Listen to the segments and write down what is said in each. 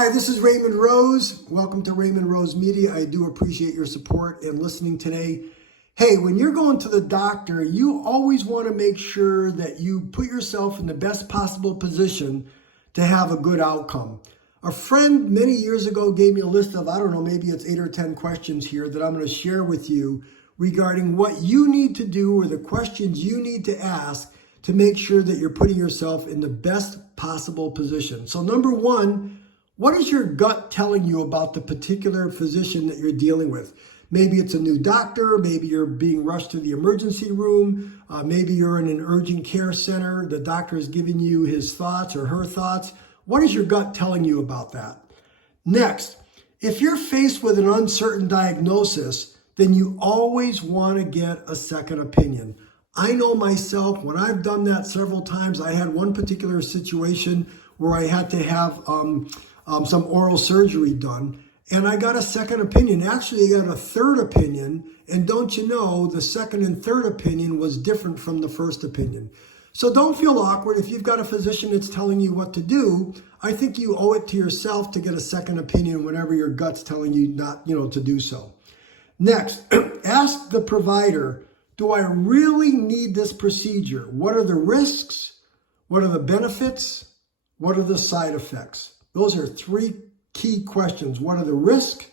Hi, this is Raymond Rose. Welcome to Raymond Rose Media. I do appreciate your support and listening today. Hey, when you're going to the doctor, you always want to make sure that you put yourself in the best possible position to have a good outcome. A friend many years ago gave me a list of, maybe it's 8 or 10 questions here that I'm going to share with you regarding what you need to do or the questions you need to ask to make sure that you're putting yourself in the best possible position. So number one, what is your gut telling you about the particular physician that you're dealing with? Maybe it's a new doctor, maybe you're being rushed to the emergency room, maybe you're in an urgent care center, the doctor is giving you his thoughts or her thoughts. What is your gut telling you about that? Next, if you're faced with an uncertain diagnosis, then you always want to get a second opinion. I know myself, when I've done that several times, I had one particular situation where I had to have some oral surgery done, and I got a second opinion. Actually, I got a third opinion, and don't you know, the second and third opinion was different from the first opinion. So don't feel awkward if you've got a physician that's telling you what to do. I think you owe it to yourself to get a second opinion whenever your gut's telling you not, to do so. Next, ask the provider, do I really need this procedure? What are the risks? What are the benefits? What are the side effects? Those are three key questions. What are the risks?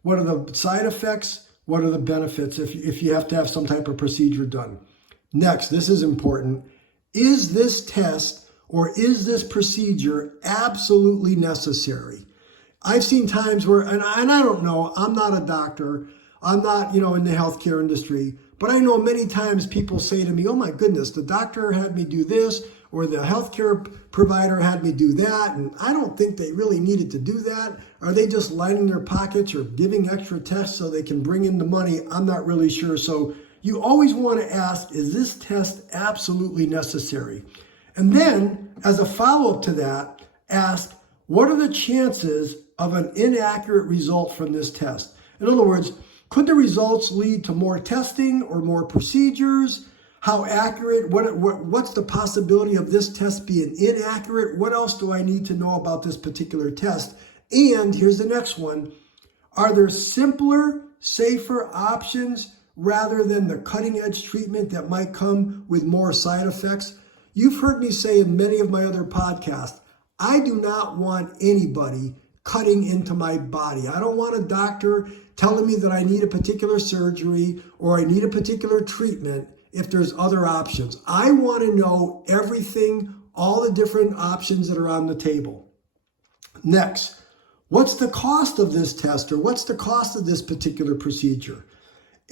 What are the side effects? What are the benefits if you have to have some type of procedure done? Next, this is important. Is this test or is this procedure absolutely necessary? I've seen times where, and I don't know, I'm not a doctor, I'm not, in the healthcare industry, but I know many times people say to me, oh my goodness, the doctor had me do this, or the healthcare provider had me do that, and I don't think they really needed to do that. Are they just lining their pockets or giving extra tests so they can bring in the money? I'm not really sure. So you always want to ask, is this test absolutely necessary? And then, as a follow-up to that, ask, what are the chances of an inaccurate result from this test? In other words, could the results lead to more testing or more procedures? How accurate? What's the possibility of this test being inaccurate? What else do I need to know about this particular test? And here's the next one. Are there simpler, safer options rather than the cutting edge treatment that might come with more side effects? You've heard me say in many of my other podcasts, I do not want anybody cutting into my body. I don't want a doctor telling me that I need a particular surgery or I need a particular treatment if there's other options. I want to know everything, all the different options that are on the table. Next, what's the cost of this test or what's the cost of this particular procedure?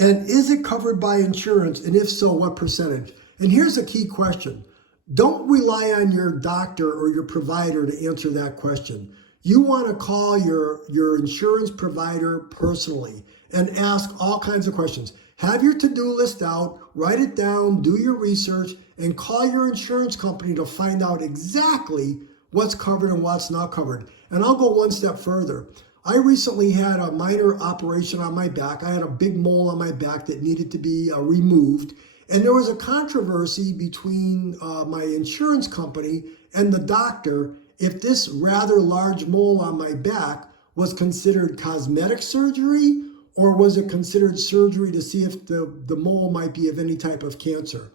And is it covered by insurance? And if so, what percentage? And here's a key question. Don't rely on your doctor or your provider to answer that question. You want to call your insurance provider personally and ask all kinds of questions. Have your to-do list out, write it down, do your research, and call your insurance company to find out exactly what's covered and what's not covered. And I'll go one step further. I recently had a minor operation on my back. I had a big mole on my back that needed to be removed. And there was a controversy between my insurance company and the doctor if this rather large mole on my back was considered cosmetic surgery or was it considered surgery to see if the mole might be of any type of cancer.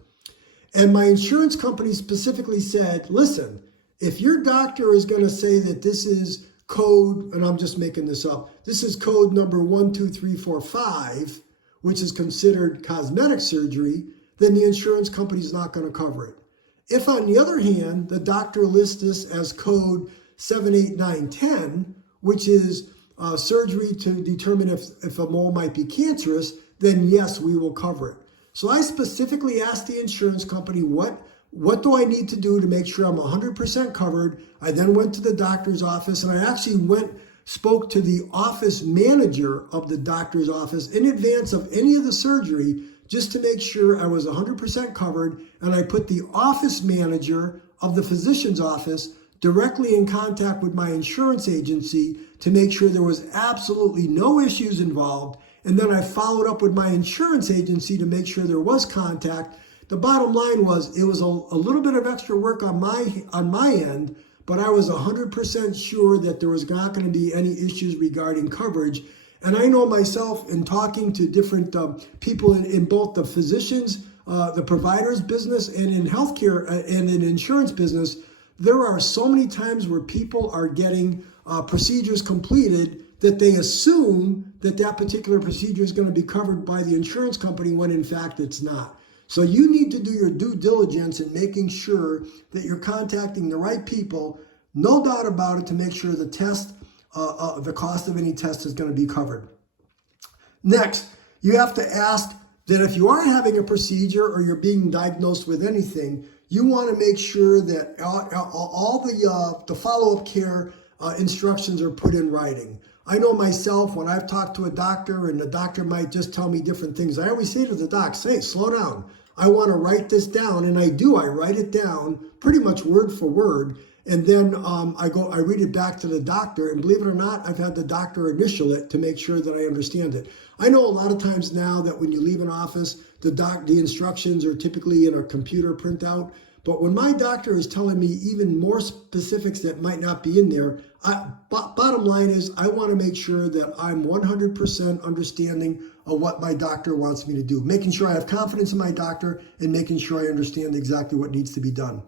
And my insurance company specifically said, listen, if your doctor is going to say that this is code, and I'm just making this up, this is code number 12345, which is considered cosmetic surgery, then the insurance company is not going to cover it. If, on the other hand, the doctor lists this as code 78910, which is surgery to determine if a mole might be cancerous, then yes, we will cover it. So I specifically asked the insurance company, what do I need to do to make sure I'm 100% covered? I then went to the doctor's office, and I actually spoke to the office manager of the doctor's office in advance of any of the surgery, just to make sure I was 100% covered, and I put the office manager of the physician's office directly in contact with my insurance agency to make sure there was absolutely no issues involved, and then I followed up with my insurance agency to make sure there was contact. The bottom line was it was a little bit of extra work on my end, but I was 100% sure that there was not going to be any issues regarding coverage. And I know myself in talking to different people in both the physicians, the providers business, and in healthcare and in insurance business, there are so many times where people are getting procedures completed that they assume that that particular procedure is going to be covered by the insurance company when in fact it's not. So you need to do your due diligence in making sure that you're contacting the right people, no doubt about it, to make sure the test, the cost of any test is going to be covered. Next, you have to ask that if you are having a procedure or you're being diagnosed with anything, you want to make sure that all the follow-up care instructions are put in writing. I know myself, when I've talked to a doctor and the doctor might just tell me different things, I always say to the doc, say, slow down. I want to write this down, and I do. I write it down pretty much word for word, and then I read it back to the doctor, and believe it or not, I've had the doctor initial it to make sure that I understand it. I know a lot of times now that when you leave an office, the instructions are typically in a computer printout, but when my doctor is telling me even more specifics that might not be in there, bottom line is I want to make sure that I'm 100% understanding of what my doctor wants me to do, making sure I have confidence in my doctor and making sure I understand exactly what needs to be done.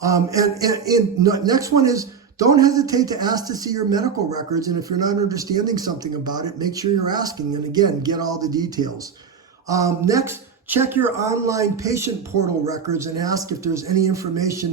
And next one is, don't hesitate to ask to see your medical records. And if you're not understanding something about it, make sure you're asking. And again, get all the details. Next, check your online patient portal records and ask if there's any information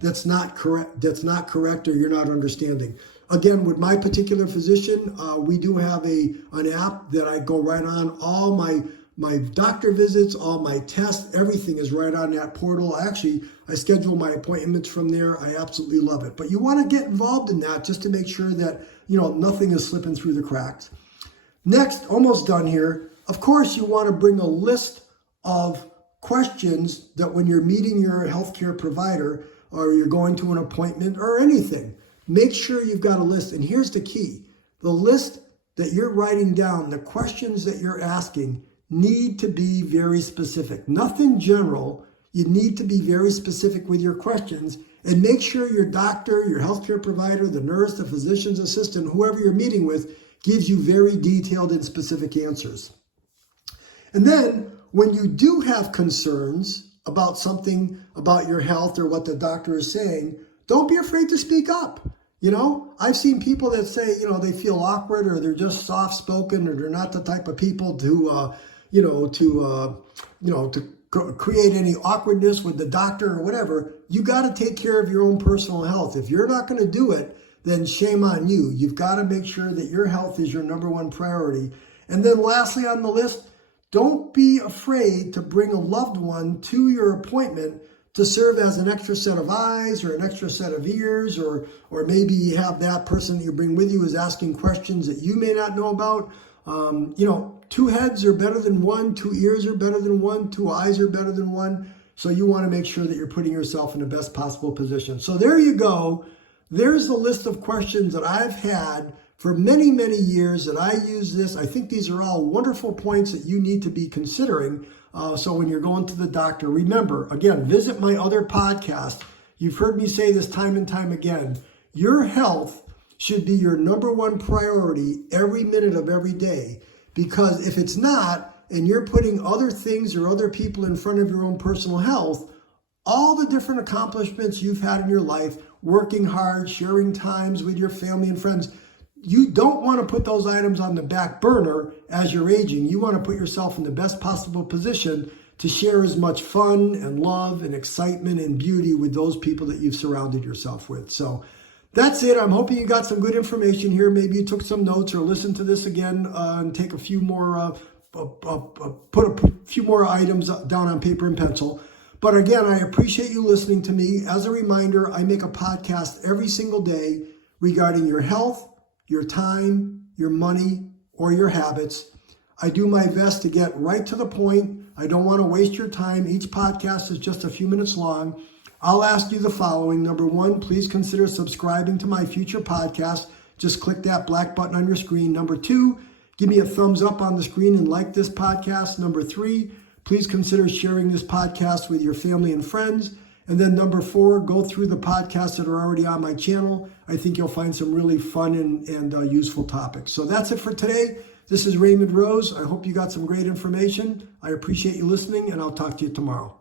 that's not correct or you're not understanding. Again, with my particular physician, we do have an app that I go right on. All my doctor visits, all my tests, everything is right on that portal. I schedule my appointments from there. I absolutely love it. But you want to get involved in that just to make sure that, nothing is slipping through the cracks. Next, almost done here. Of course, you want to bring a list of questions that when you're meeting your healthcare provider or you're going to an appointment or anything, make sure you've got a list. And here's the key. The list that you're writing down, the questions that you're asking, need to be very specific. Nothing general. You need to be very specific with your questions, and make sure your doctor, your healthcare provider, the nurse, the physician's assistant, whoever you're meeting with, gives you very detailed and specific answers. And then when you do have concerns about something about your health or what the doctor is saying, don't be afraid to speak up. I've seen people that say, they feel awkward or they're just soft-spoken or they're not the type of people to create any awkwardness with the doctor or whatever. You got to take care of your own personal health. If you're not going to do it, then shame on you. You've got to make sure that your health is your number one priority. And then lastly on the list, don't be afraid to bring a loved one to your appointment to serve as an extra set of eyes or an extra set of ears, or maybe you have that person that you bring with you is asking questions that you may not know about. 2 heads are better than 1, 2 ears are better than 1, 2 eyes are better than 1. So you want to make sure that you're putting yourself in the best possible position. So there you go. There's the list of questions that I've had for many, many years that I use this. I think these are all wonderful points that you need to be considering. So when you're going to the doctor, remember, again, visit my other podcast. You've heard me say this time and time again. Your health should be your number one priority every minute of every day. Because if it's not, and you're putting other things or other people in front of your own personal health, all the different accomplishments you've had in your life, working hard, sharing times with your family and friends, you don't want to put those items on the back burner as you're aging. You want to put yourself in the best possible position to share as much fun and love and excitement and beauty with those people that you've surrounded yourself with. So that's it. I'm hoping you got some good information here. Maybe you took some notes or listened to this again and take a few more, put a few more items down on paper and pencil. But again, I appreciate you listening to me. As a reminder, I make a podcast every single day regarding your health, your time, your money, or your habits. I do my best to get right to the point. I don't want to waste your time. Each podcast is just a few minutes long. I'll ask you the following. Number 1, please consider subscribing to my future podcast. Just click that black button on your screen. Number 2, give me a thumbs up on the screen and like this podcast. Number 3, please consider sharing this podcast with your family and friends. And then number 4, go through the podcasts that are already on my channel. I think you'll find some really fun and useful topics. So that's it for today. This is Raymond Rose. I hope you got some great information. I appreciate you listening, and I'll talk to you tomorrow.